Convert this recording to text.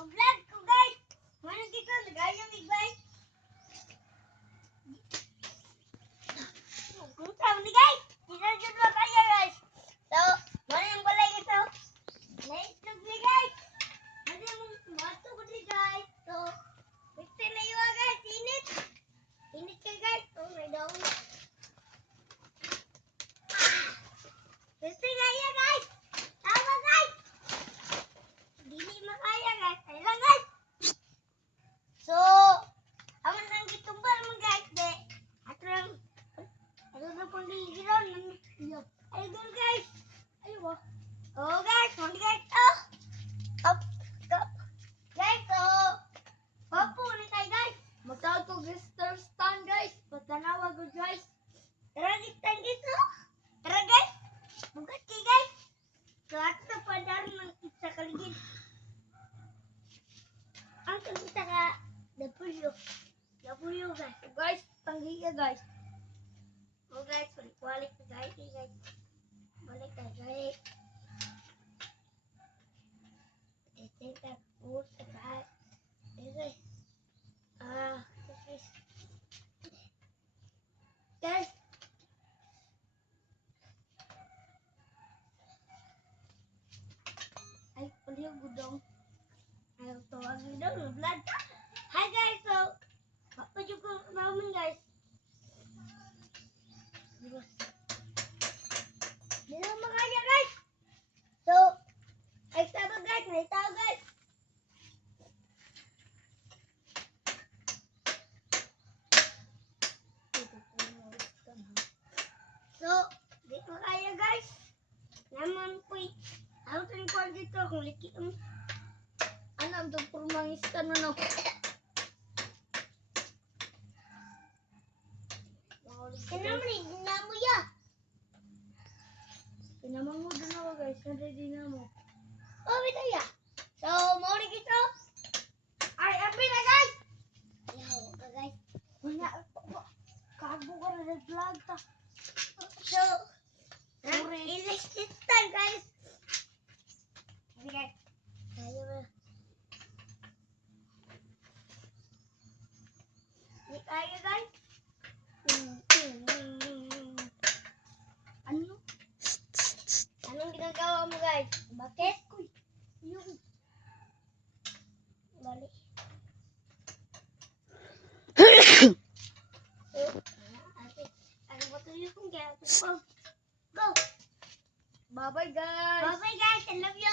Mag-vlog ko guys. Mana kita nagayang igbay. Kung tawag ni guys. Sinadyan mo kaya guys. So, mana yung balay ito. Naitlog ni guys. Ano yung mato ko ni guys. So, pwede na yun guys. Init. Init ka guys. Oh my God. Pwede na yun guys. Tama guys. Dili makaya guys. Ay lang guys. So, aman lang gitumbal mo guys. De, ato lang. Ato lang pang ligiron. Ay doon guys. Ayaw. Oh guys. Mali guys. Oh. Up. Up. Guys, oh. Papo na tayo guys. Magtawag ko Mr. Stan guys. Pagtanawag ko guys. Tara gitan dito. Tara guys. Bugat kayo guys. So, ato na padaron ng isa kaligid. Ang kita ka W guys. So guys, tanggi ka guys. Oh guys, balik ka guys. Balik ka guys. Ito ka po sa guys. Okay. Guys. Ay, paliw gudong. Ayaw tawagin daw, vlog. Hi guys, so, papadyo ko namin guys. Diba? Di na makaya guys. So, ay taba guys, may tao guys. So, di makaya guys. Naman po, ako rin dito kung liki anak tu permangiskan mana? Kenapa ni dinamo ya? Dinamo mo dinamo guys, ada dinamo. Oh betul ya. So mau di kita. Ay, ambil na guys. Ayaw ka guys. Wala kago ka na vlog ta. So, ilis kita guys. Ini guys. Ayo ba. Kaya guys. Ano? Anong ginagawa mo guys? Bakit? Yung balik. Ano ba ito yung kaya? Go! Bye bye guys! Bye bye guys! I love you!